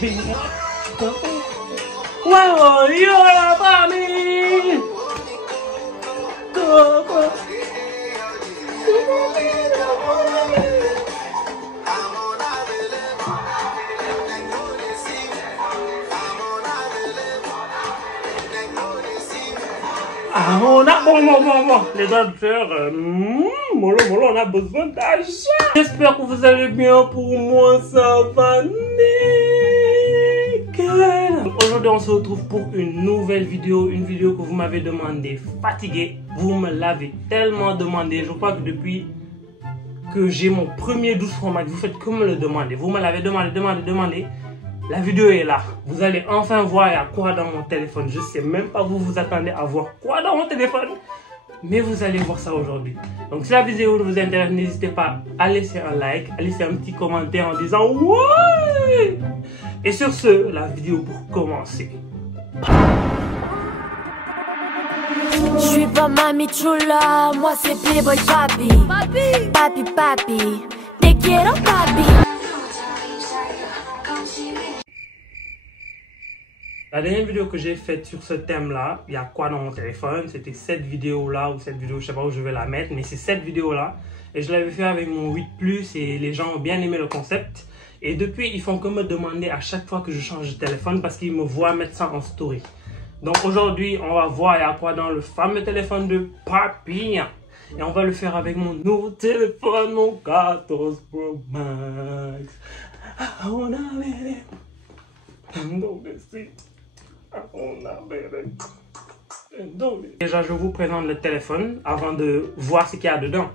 Wow, yo la famille. Ah, on a bon, les acteurs, mollo, on a besoin d'argent. J'espère que vous allez bien. Pour moi, ça va nickel. Aujourd'hui, on se retrouve pour une nouvelle vidéo, une vidéo que vous m'avez demandé, fatigué. Vous me l'avez tellement demandé. Je crois que depuis que j'ai mon premier 12 Pro Max, vous faites que me le demander. Vous me l'avez demandé. La vidéo est là. Vous allez enfin voir il y a quoi dans mon téléphone. Je sais même pas vous attendez à voir quoi dans mon téléphone. Mais vous allez voir ça aujourd'hui. Donc si la vidéo vous intéresse, n'hésitez pas à laisser un like, à laisser un petit commentaire en disant ouais. Et sur ce, la vidéo pour commencer. Je suis pas Mami Chula, moi c'est Playboy Papi. Papi, te quiero papi. La dernière vidéo que j'ai faite sur ce thème-là, il y a quoi dans mon téléphone? C'était cette vidéo-là, ou cette vidéo, je sais pas où je vais la mettre, mais c'est cette vidéo-là. Et je l'avais fait avec mon 8 Plus et les gens ont bien aimé le concept. Et depuis, ils font que me demander à chaque fois que je change de téléphone parce qu'ils me voient mettre ça en story. Donc aujourd'hui, on va voir il y a quoi dans le fameux téléphone de Papi. Et on va le faire avec mon nouveau téléphone, mon 14 Pro Max. On a Déjà, je vous présente le téléphone avant de voir ce qu'il y a dedans.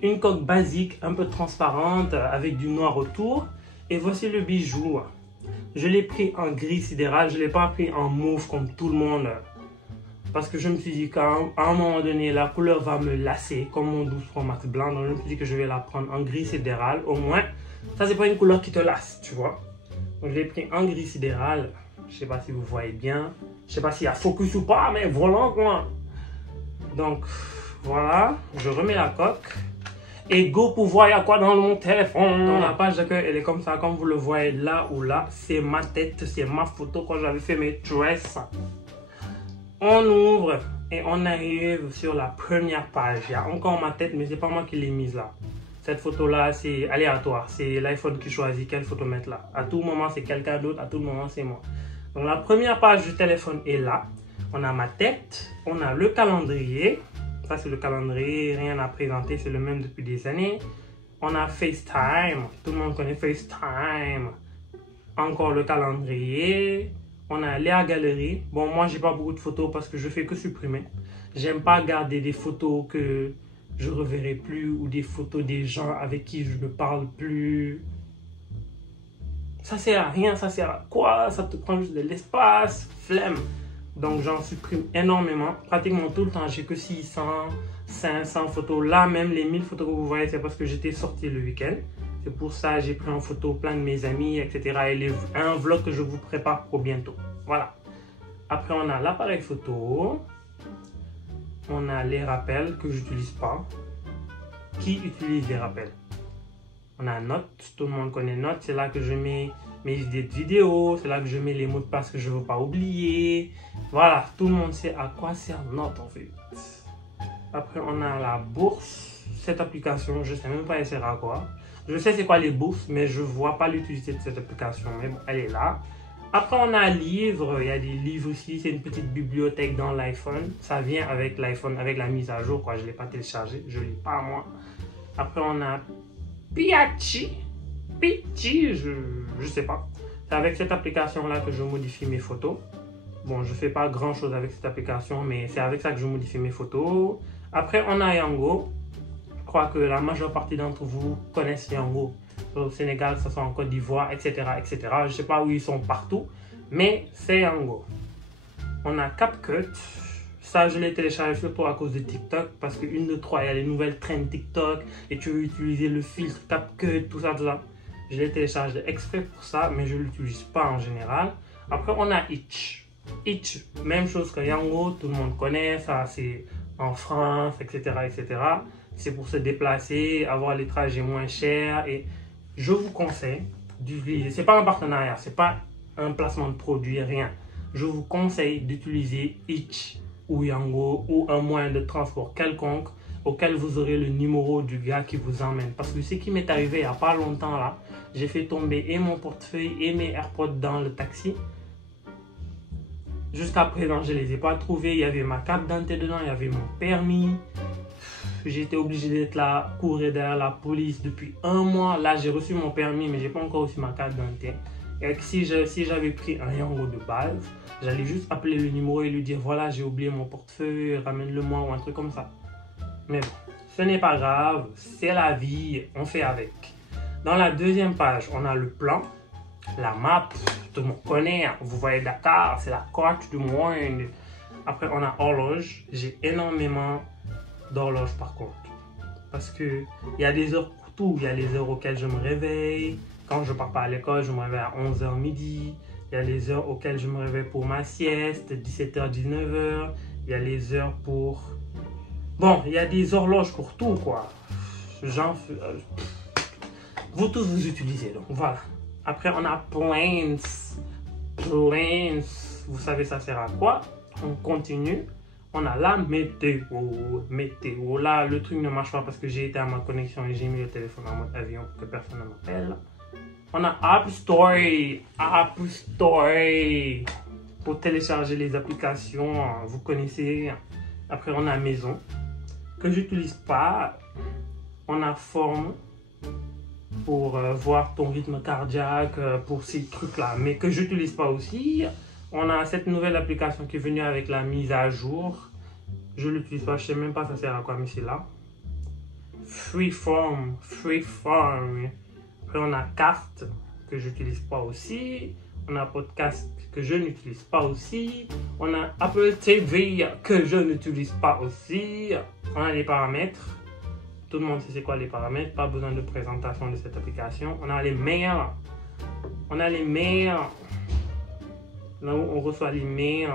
Une coque basique, un peu transparente, avec du noir autour. Et voici le bijou. Je l'ai pris en gris sidéral, je ne l'ai pas pris en mauve comme tout le monde. Parce que je me suis dit qu'à un moment donné, la couleur va me lasser, comme mon 12 Pro Max blanc. Donc je me suis dit que je vais la prendre en gris sidéral. Au moins, ça c'est pas une couleur qui te lasse, tu vois. Donc je l'ai pris en gris sidéral. Je sais pas si vous voyez bien. Je sais pas s'il y a focus ou pas, mais voilà quoi. Donc voilà, je remets la coque. Et go pour voir il y a quoi dans mon téléphone. Dans la page d'accueil, elle est comme ça, comme vous le voyez là ou là. C'est ma tête, c'est ma photo quand j'avais fait mes tresses. On ouvre et on arrive sur la première page. Il y a encore ma tête, mais c'est pas moi qui l'ai mise là. Cette photo-là, c'est aléatoire. C'est l'iPhone qui choisit quelle photo mettre là. À tout moment, c'est quelqu'un d'autre. À tout moment, c'est moi. Donc, la première page du téléphone est là. On a ma tête. On a le calendrier. Ça, c'est le calendrier. Rien à présenter. C'est le même depuis des années. On a FaceTime. Tout le monde connaît FaceTime. Encore le calendrier. On a Léa Galerie. Bon, moi, j'ai pas beaucoup de photos parce que je fais que supprimer. J'aime pas garder des photos que je reverrai plus ou des photos des gens avec qui je ne parle plus. Ça sert à rien, ça sert à quoi? Ça te prend juste de l'espace, flemme. Donc j'en supprime énormément, pratiquement tout le temps. J'ai que 600, 500 photos. Là même les 1000 photos que vous voyez, c'est parce que j'étais sorti le week-end. C'est pour ça que j'ai pris en photo plein de mes amis, etc. Et un vlog que je vous prépare pour bientôt. Voilà. Après on a l'appareil photo. On a les rappels que j'utilise pas. Qui utilise les rappels? On a Notes, tout le monde connaît Notes. C'est là que je mets mes idées de vidéos. C'est là que je mets les mots de passe que je ne veux pas oublier. Voilà, tout le monde sait à quoi sert Notes en fait. Après, on a la bourse. Cette application, je ne sais même pas elle sert à quoi. Je sais c'est quoi les bourses, mais je ne vois pas l'utilité de cette application. Mais bon, elle est là. Après, on a un livre. Il y a des livres ici. C'est une petite bibliothèque dans l'iPhone. Ça vient avec l'iPhone, avec la mise à jour. Quoi. Je ne l'ai pas téléchargé. Je ne l'ai pas moi. Après, on a Piachi. Je sais pas. C'est avec cette application-là que je modifie mes photos. Bon, je ne fais pas grand-chose avec cette application, mais c'est avec ça que je modifie mes photos. Après, on a Yango. Je crois que la majeure partie d'entre vous connaissent Yango. Au Sénégal, ça soit en Côte d'Ivoire, etc., etc. Je ne sais pas où ils sont partout, mais c'est Yango. On a CapCut. Ça, je l'ai téléchargé surtout à cause de TikTok, parce qu'une de trois, il y a les nouvelles trends TikTok, et tu veux utiliser le filtre CapCut, tout ça, tout ça. Je l'ai téléchargé exprès pour ça, mais je ne l'utilise pas en général. Après, on a Itch. Itch, même chose que Yango, tout le monde connaît, ça c'est en France, etc., etc. C'est pour se déplacer, avoir les trajets moins chers, et je vous conseille d'utiliser. C'est pas un partenariat, c'est pas un placement de produit, rien. Je vous conseille d'utiliser Hitch ou Yango ou un moyen de transport quelconque auquel vous aurez le numéro du gars qui vous emmène. Parce que ce qui m'est arrivé il n'y a pas longtemps là, j'ai fait tomber et mon portefeuille et mes AirPods dans le taxi. Jusqu'à présent, je ne les ai pas trouvés. Il y avait ma carte d'identité dedans, il y avait mon permis. J'étais obligé d'être là, courir derrière la police depuis un mois. Là, j'ai reçu mon permis, mais je n'ai pas encore reçu ma carte d'identité. Et si j'avais pris un Yango de base, j'allais juste appeler le numéro et lui dire voilà, j'ai oublié mon portefeuille, ramène-le-moi ou un truc comme ça. Mais bon, ce n'est pas grave, c'est la vie, on fait avec. Dans la deuxième page, on a le plan, la map, tout le monde connaît, hein. Vous voyez Dakar, c'est la carte du monde. Après, on a horloge, j'ai énormément d'horloges par contre. Parce qu'il y a des heures pour tout, il y a les heures auxquelles je me réveille. Quand je ne pars pas à l'école, je me réveille à 11h midi. Il y a les heures auxquelles je me réveille pour ma sieste, 17h, 19h. Il y a les heures pour... Bon, il y a des horloges pour tout, quoi. Vous tous, vous utilisez, donc voilà. Après, on a planes. Planes. Vous savez, ça sert à quoi? On continue. On a la météo. Météo. Là, le truc ne marche pas parce que j'ai été à ma connexion et j'ai mis le téléphone en mode avion pour que personne ne m'appelle. On a App Store. App Store. Pour télécharger les applications, vous connaissez. Après, on a Maison, que j'utilise pas. On a Forme, pour voir ton rythme cardiaque, pour ces trucs-là, mais que j'utilise pas aussi. On a cette nouvelle application qui est venue avec la mise à jour. Je l'utilise pas, je sais même pas ça sert à quoi, mais c'est là. Freeform. Après, on a Carte, que j'utilise pas aussi. On a Podcast, que je n'utilise pas aussi. On a Apple TV, que je n'utilise pas aussi. On a les paramètres. Tout le monde sait c'est quoi les paramètres. Pas besoin de présentation de cette application. On a les mails. Là où on reçoit les mails.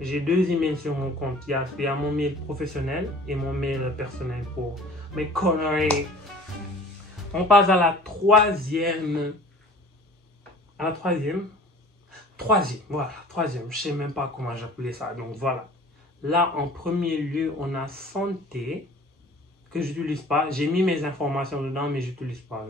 J'ai deux emails sur mon compte. Il y a mon mail professionnel et mon mail personnel pour mes conneries. On passe à la troisième. Voilà, troisième. Je sais même pas comment j'appelais ça. Donc voilà. Là, en premier lieu, on a santé, que je n'utilise pas. J'ai mis mes informations dedans, mais je n'utilise pas.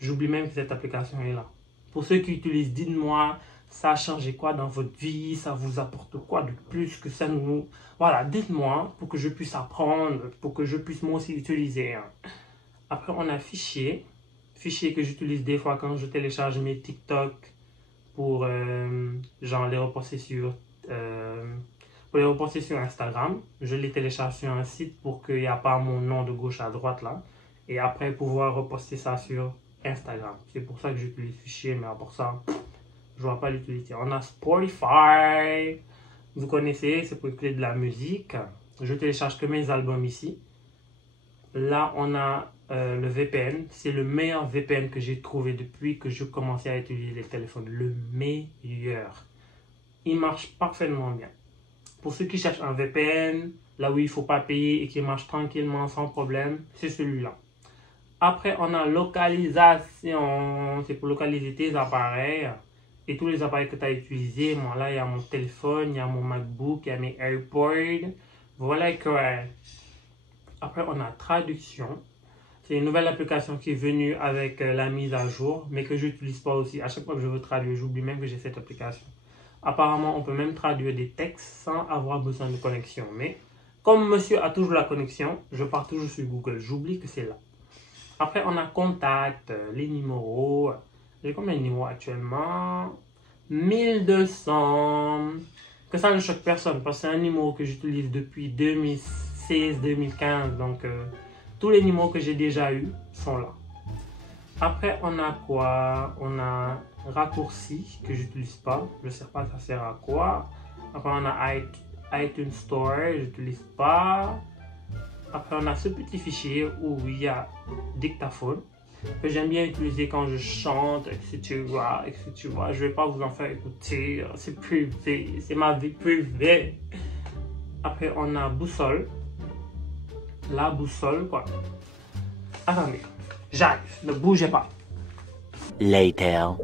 J'oublie même que cette application est là. Pour ceux qui utilisent, dites-moi, ça a changé quoi dans votre vie? Ça vous apporte quoi de plus que ça nous... Voilà, dites-moi pour que je puisse apprendre, pour que je puisse moi aussi utiliser. Après, on a fichier. Fichier que j'utilise des fois quand je télécharge mes TikTok pour genre les reposter sur Instagram. Je les télécharge sur un site pour qu'il n'y ait pas mon nom de gauche à droite là. Et après pouvoir reposter ça sur Instagram. C'est pour ça que j'utilise fichier, mais pour ça, je vois pas l'utilité. On a Spotify. Vous connaissez, c'est pour écouter de la musique. Je télécharge que mes albums ici. Là, on a le VPN. C'est le meilleur VPN que j'ai trouvé depuis que je commençais à utiliser les téléphones. Le meilleur. Il marche parfaitement bien. Pour ceux qui cherchent un VPN, là où il ne faut pas payer et qui marche tranquillement sans problème, c'est celui-là. Après, on a localisation. C'est pour localiser tes appareils et tous les appareils que tu as utilisés. Moi, là, il y a mon téléphone, il y a mon MacBook, il y a mes AirPods. Voilà que... Après, on a traduction. C'est une nouvelle application qui est venue avec la mise à jour, mais que je n'utilise pas aussi. À chaque fois que je veux traduire, j'oublie même que j'ai cette application. Apparemment, on peut même traduire des textes sans avoir besoin de connexion. Mais comme monsieur a toujours la connexion, je pars toujours sur Google. J'oublie que c'est là. Après, on a contact, les numéros. J'ai combien de numéros actuellement? 1200. Que ça ne choque personne parce que c'est un numéro que j'utilise depuis 2016-2015. Donc, tous les numéros que j'ai déjà eus sont là. Après, on a quoi? On a raccourci que j'utilise pas. Je ne sais pas ça sert à quoi. Après, on a iTunes Store. Je n'utilise pas. Après, on a ce petit fichier où il y a dictaphone que j'aime bien utiliser quand je chante, etc. Je ne vais pas vous en faire écouter. C'est privé. C'est ma vie privée. Après, on a boussole. La boussole, quoi. Attendez. J'arrive. Ne bougez pas. Later.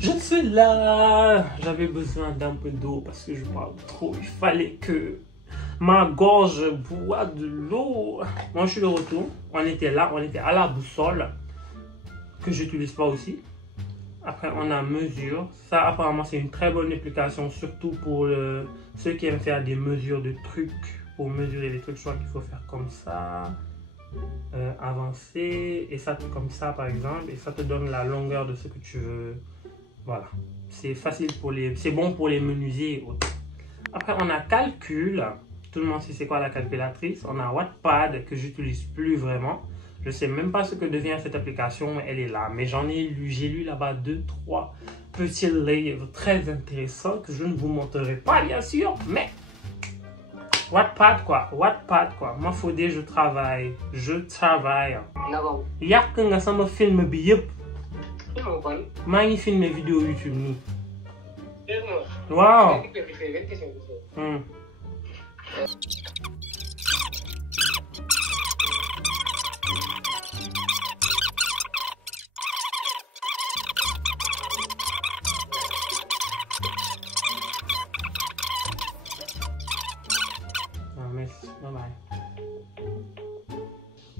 Je suis là. J'avais besoin d'un peu d'eau parce que je parle trop. Il fallait que ma gorge boit de l'eau. Moi, je suis de retour. On était là, on était à la boussole que j'utilise pas aussi. Après, on a mesure. Ça, apparemment, c'est une très bonne application, surtout pour ceux qui aiment faire des mesures de trucs. Pour mesurer les trucs, je crois qu'il faut faire comme ça. Avancer. Et ça, comme ça, par exemple. Et ça te donne la longueur de ce que tu veux. Voilà. C'est facile pour les... C'est bon pour les menuisiers et autres. Après, on a calcul. Tout le monde sait c'est quoi la calculatrice. On a Wattpad que j'utilise plus vraiment. Je sais même pas ce que devient cette application, mais elle est là. Mais j'ai lu là-bas 2-3 petits livres très intéressants que je ne vous montrerai pas, bien sûr. Mais Wattpad quoi. Moi, Fodé, je travaille. Yàq nga sama film bi yëpp. maa ngi filmé vidéo YouTube nii. Waaw. Bye bye.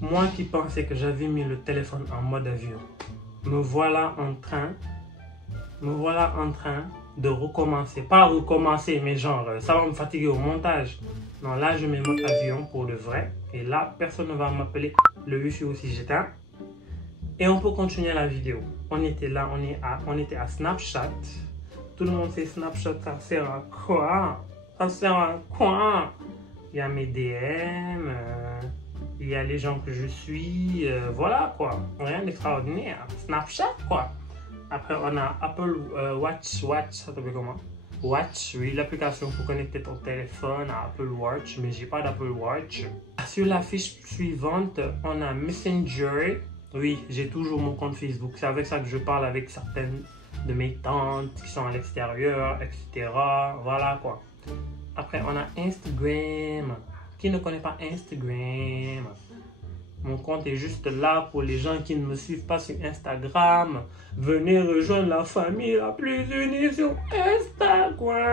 Moi qui pensais que j'avais mis le téléphone en mode avion, me voilà en train de recommencer. Pas recommencer, mais genre, ça va me fatiguer au montage. Non, là, je mets mode avion pour de vrai. Et là, personne ne va m'appeler. Le wifi aussi, j'éteins. Et on peut continuer la vidéo. On était là, on était à Snapchat. Tout le monde sait Snapchat, ça sert à quoi? Ça sert à quoi? Il y a mes DM, il y a les gens que je suis, voilà quoi, rien d'extraordinaire. Snapchat quoi. Après on a Apple Watch, ça s'appelle comment? Watch, oui, l'application pour connecter ton téléphone à Apple Watch, mais j'ai pas d'Apple Watch. Sur la fiche suivante, on a Messenger. Oui, j'ai toujours mon compte Facebook. C'est avec ça que je parle avec certaines de mes tantes qui sont à l'extérieur, etc. Voilà quoi. Après, on a Instagram. Qui ne connaît pas Instagram? Mon compte est juste là pour les gens qui ne me suivent pas sur Instagram. Venez rejoindre la famille la plus unie sur Instagram.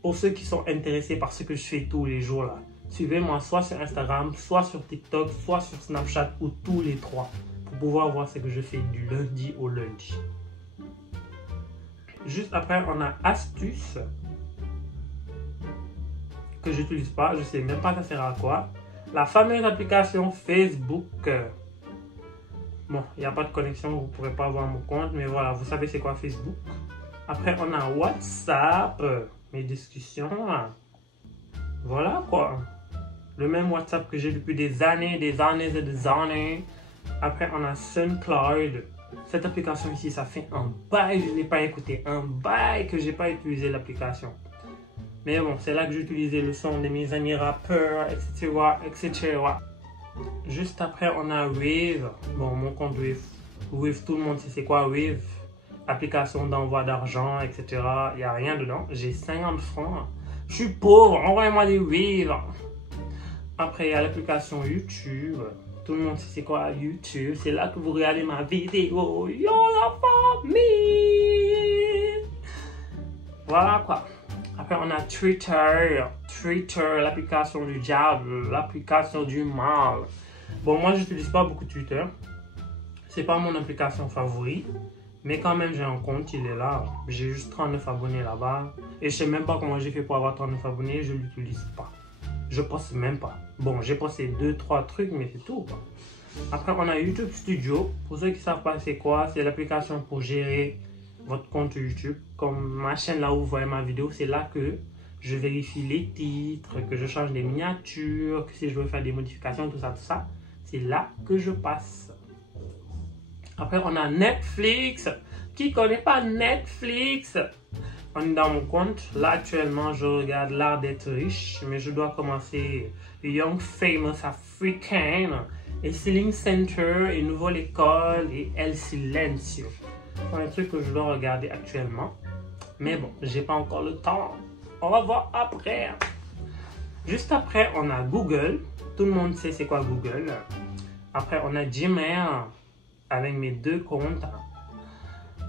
Pour ceux qui sont intéressés par ce que je fais tous les jours là, suivez-moi soit sur Instagram, soit sur TikTok, soit sur Snapchat ou tous les trois pour pouvoir voir ce que je fais du lundi au lundi. Juste après, on a Astuces que j'utilise pas, je sais même pas ça sert à quoi. La fameuse application Facebook. Bon, il n'y a pas de connexion, vous ne pourrez pas voir mon compte, mais voilà, vous savez c'est quoi Facebook. Après, on a WhatsApp, mes discussions. Voilà quoi. Le même WhatsApp que j'ai depuis des années. Après, on a SoundCloud. Cette application ici, ça fait un bail, je ne l'ai pas écouté. Un bail que je n'ai pas utilisé l'application. Mais bon, c'est là que j'ai utilisé le son de mes amis rappeurs, etc. Juste après, on a Wave. Bon, mon compte Wave. Wave, tout le monde sait c'est quoi Wave. Application d'envoi d'argent, etc. Il n'y a rien dedans. J'ai 50 francs. Je suis pauvre, envoyez-moi des Wave. Après, il y a l'application YouTube. Tout le monde sait c'est quoi YouTube. C'est là que vous regardez ma vidéo. Yo la famille. Voilà quoi. Après, on a Twitter, l'application du diable, l'application du mal. Bon, moi, je n'utilise pas beaucoup Twitter. C'est pas mon application favorite. Mais quand même, j'ai un compte, il est là. J'ai juste 39 abonnés là-bas. Et je sais même pas comment j'ai fait pour avoir 39 abonnés. Je l'utilise pas. Je poste même pas. Bon, j'ai posté 2-3 trucs, mais c'est tout, quoi. Après, on a YouTube Studio. Pour ceux qui ne savent pas c'est quoi, c'est l'application pour gérer votre compte YouTube. Comme ma chaîne là où vous voyez ma vidéo, c'est là que je vérifie les titres, que je change des miniatures, que si je veux faire des modifications, tout ça, c'est là que je passe. Après, on a Netflix. Qui connaît pas Netflix? On est dans mon compte. Là, actuellement, je regarde L'Art d'être riche, mais je dois commencer Young Famous African et Selling Center et Nouvelle École et El Silencio. C'est un truc que je dois regarder actuellement. Mais bon, j'ai pas encore le temps. On va voir après. Juste après, on a Google. Tout le monde sait c'est quoi Google. Après, on a Gmail avec mes 2 comptes.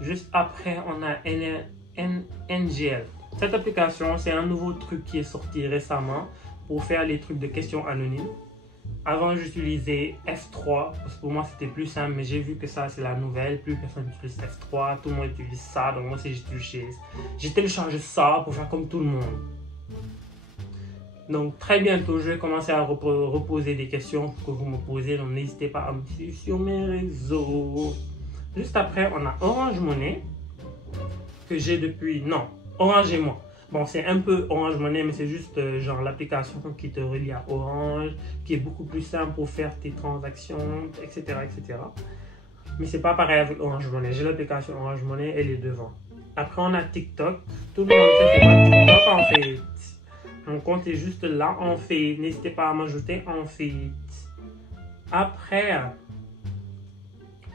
Juste après, on a NGL. Cette application, c'est un nouveau truc qui est sorti récemment pour faire les trucs de questions anonymes. Avant, j'utilisais F3 parce que pour moi, c'était plus simple, mais j'ai vu que ça, c'est la nouvelle. Plus personne n'utilise F3, tout le monde utilise ça. Donc, moi aussi, j'ai téléchargé ça pour faire comme tout le monde. Donc, très bientôt, je vais commencer à reposer des questions que vous me posez. Donc, n'hésitez pas à me suivre sur mes réseaux. Juste après, on a Orange Money que j'ai depuis... Non, Orange et moi. Bon, c'est un peu Orange Money, mais c'est juste genre l'application qui te relie à Orange, qui est beaucoup plus simple pour faire tes transactions, etc. etc. Mais c'est pas pareil avec Orange Money. J'ai l'application Orange Money, elle est devant. Après, on a TikTok. Tout le monde sait c'est quoi TikTok en fait. Mon compte est juste là en fait. N'hésitez pas à m'ajouter en fait. Après,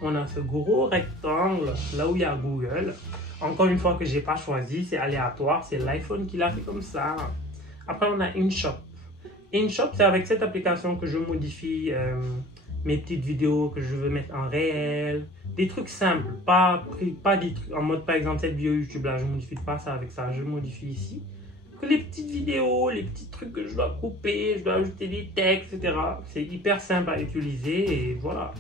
on a ce gros rectangle là où il y a Google. Encore une fois que j'ai pas choisi, c'est aléatoire, c'est l'iPhone qui l'a fait comme ça. Après, on a InShop. InShop, c'est avec cette application que je modifie mes petites vidéos que je veux mettre en réel. Des trucs simples, pas des trucs en mode par exemple cette vidéo YouTube là, je modifie pas ça avec ça, je modifie ici. Que les petites vidéos, les petits trucs que je dois couper, je dois ajouter des textes, etc. C'est hyper simple à utiliser et voilà.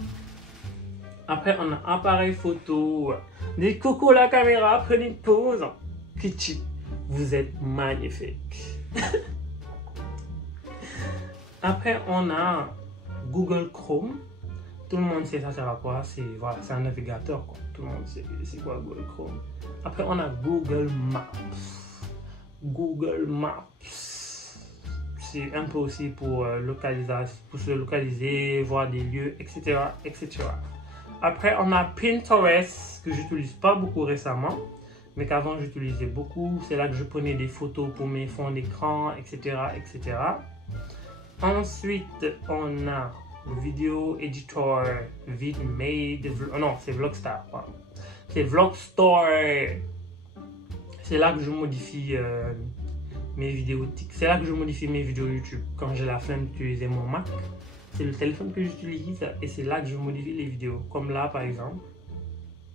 Après, on a appareil photo. Des cocos la caméra, prenez une pause. Kitchi, vous êtes magnifique. Après, on a Google Chrome. Tout le monde sait ça sert à quoi. C'est voilà, un navigateur, quoi. Tout le monde sait c'est quoi Google Chrome. Après, on a Google Maps. Google Maps. C'est un peu aussi pour se localiser, voir des lieux, etc. etc. Après, on a Pinterest, que j'utilise pas beaucoup récemment, mais qu'avant j'utilisais beaucoup. C'est là que je prenais des photos pour mes fonds d'écran, etc., etc. Ensuite, on a Video Editor, VidMade, non, c'est Vlogstar. C'est Vlogstore. C'est là que je modifie mes vidéos. C'est là que je modifie mes vidéos YouTube quand j'ai la flemme d'utiliser mon Mac. C'est le téléphone que j'utilise et c'est là que je modifie les vidéos. Comme là, par exemple.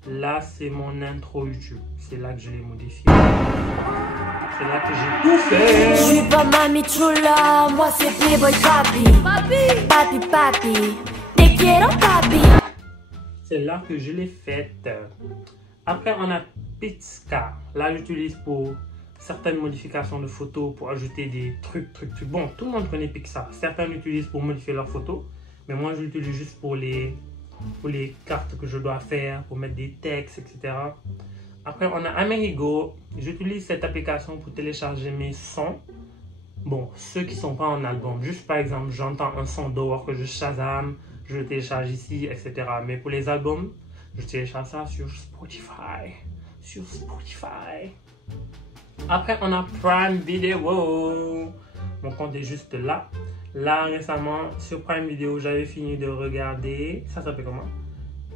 Là, c'est mon intro YouTube. C'est là que je l'ai modifié. C'est là que j'ai tout fait. Je suis pas Mami Chula, moi c'est Playboy Papi. Papi, papi, te quiero papi. C'est là que je l'ai faite. Après, on a Pixar. Là, j'utilise pour certaines modifications de photos, pour ajouter des trucs. Bon, tout le monde connaît Pixar. Certains l'utilisent pour modifier leurs photos. Mais moi, je l'utilise juste pour les cartes que je dois faire, pour mettre des textes, etc. Après, on a Amerigo. J'utilise cette application pour télécharger mes sons. Bon, ceux qui ne sont pas en album. Juste par exemple, j'entends un son dehors que je Shazam, je le télécharge ici, etc. Mais pour les albums, je télécharge ça sur Spotify. Après, on a Prime Video. Mon compte est juste là. Là, récemment, sur Prime Video, j'avais fini de regarder. Ça s'appelle comment?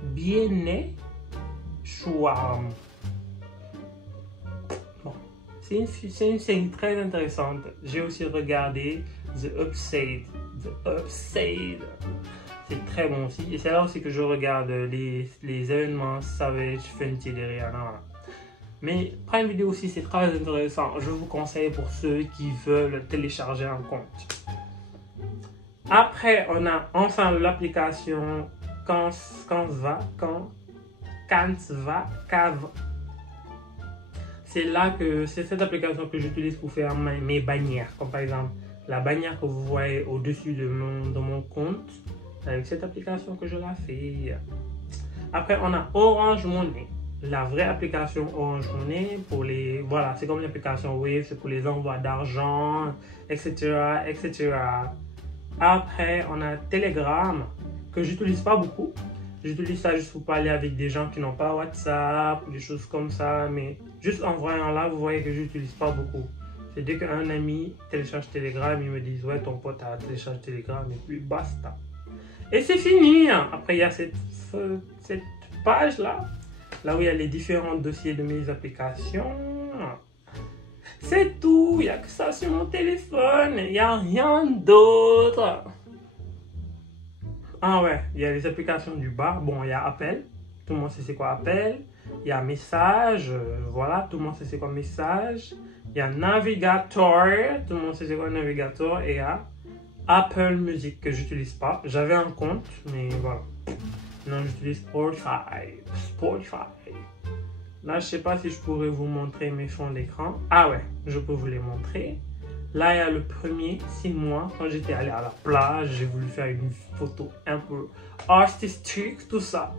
Bien Schwarm. Bon, c'est une série très intéressante. J'ai aussi regardé The Upside. C'est très bon aussi. Et c'est là aussi que je regarde les événements Savage Fenty de Rihanna. Mais Prime Video aussi, c'est très intéressant. Je vous conseille pour ceux qui veulent télécharger un compte. Après, on a enfin l'application Canva. C'est cette application que j'utilise pour faire mes bannières. Comme par exemple, la bannière que vous voyez au-dessus de mon compte. Avec cette application que je la fais. Après, on a Orange Money. La vraie application Orange Money pour les... Voilà, c'est comme l'application Wave, c'est pour les envois d'argent, etc., etc. Après, on a Telegram, que j'utilise pas beaucoup. J'utilise ça juste pour parler avec des gens qui n'ont pas WhatsApp, ou des choses comme ça. Mais juste en voyant là, vous voyez que j'utilise pas beaucoup. C'est dès qu'un ami télécharge Telegram, ils me disent « Ouais, ton pote a téléchargé Telegram » et puis basta. Et c'est fini. Après, il y a cette page là. Là où il y a les différents dossiers de mes applications. C'est tout. Il n'y a que ça sur mon téléphone. Il n'y a rien d'autre. Ah ouais, il y a les applications du bar. Bon, il y a Apple. Tout le monde sait c'est quoi Apple. Il y a message, voilà, tout le monde sait c'est quoi message. Il y a navigateur, tout le monde sait c'est quoi navigateur. Et il y a Apple Music que j'utilise pas. J'avais un compte, mais voilà. Non, j'utilise Spotify. Là, je sais pas si je pourrais vous montrer mes fonds d'écran. Ah ouais, je peux vous les montrer. Là, il y a le premier 6 mois, quand j'étais allé à la plage, j'ai voulu faire une photo un peu artistique, tout ça.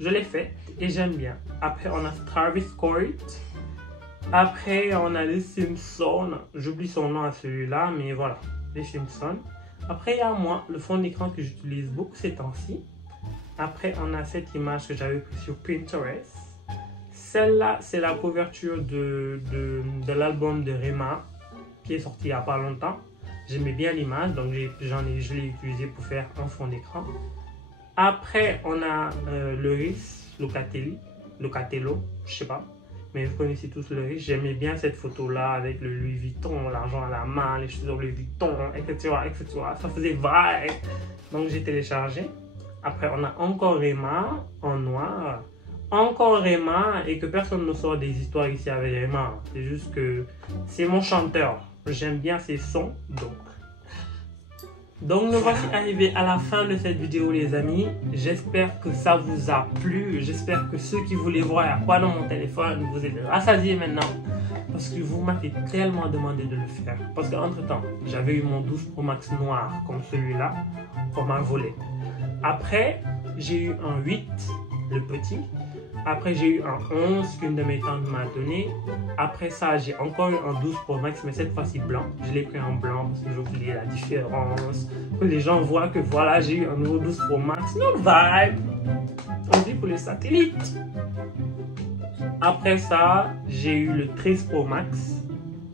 Je l'ai fait et j'aime bien. Après, on a Travis Scott. Après, on a les Simpsons. J'oublie son nom à celui-là, mais voilà, les Simpsons. Après, il y a moi, le fond d'écran que j'utilise beaucoup ces temps-ci. Après, on a cette image que j'avais prise sur Pinterest. Celle-là, c'est la couverture de l'album de Rema qui est sorti il n'y a pas longtemps. J'aimais bien l'image, donc je l'ai utilisé pour faire un fond d'écran. Après, on a le Riz, Locatello, je sais pas, mais vous connaissez tous le Riz. J'aimais bien cette photo-là avec le Louis Vuitton, l'argent à la main, les chaussures Louis Vuitton, etc., etc. Ça faisait vibe, donc j'ai téléchargé. Après, on a encore Rema en noir. Encore Rema, et que personne ne sort des histoires ici avec Rema. C'est juste que c'est mon chanteur. J'aime bien ses sons, donc nous voici arrivés à la fin de cette vidéo, les amis. J'espère que ça vous a plu. J'espère que ceux qui voulaient voir quoi dans mon téléphone, vous êtes rassasiés maintenant. Parce que vous m'avez tellement demandé de le faire. Parce qu'entre temps, j'avais eu mon 12 Pro Max noir comme celui-là, qu'on m'a volé. Après, j'ai eu un 8, le petit. Après, j'ai eu un 11 qu'une de mes tantes m'a donné. Après ça, j'ai encore eu un 12 Pro Max, mais cette fois-ci blanc. Je l'ai pris en blanc parce que j'oubliais la différence. Que les gens voient que voilà, j'ai eu un nouveau 12 Pro Max. No vibe. On dit pour les satellites. Après ça, j'ai eu le 13 Pro Max.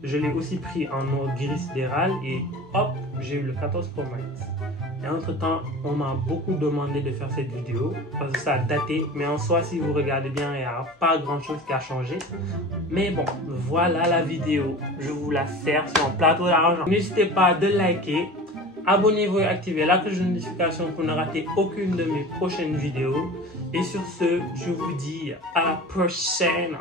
Je l'ai aussi pris en noir gris sidéral et hop, j'ai eu le 14 Pro Max. Et entre temps, on m'a beaucoup demandé de faire cette vidéo parce que ça a daté. Mais en soi, si vous regardez bien, il n'y a pas grand chose qui a changé. Mais bon, voilà la vidéo. Je vous la sers sur un plateau d'argent. N'hésitez pas de liker, abonnez-vous et activez la cloche de notification pour ne rater aucune de mes prochaines vidéos. Et sur ce, je vous dis à la prochaine.